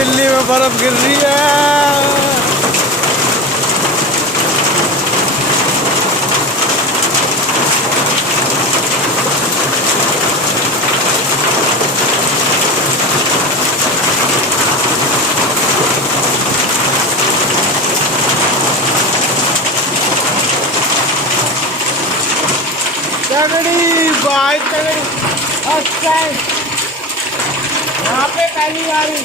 दिल्ली में बर्फ गिर रही है। तगड़ी भाई तगड़ी। अच्छा यहाँ पे पहली बारी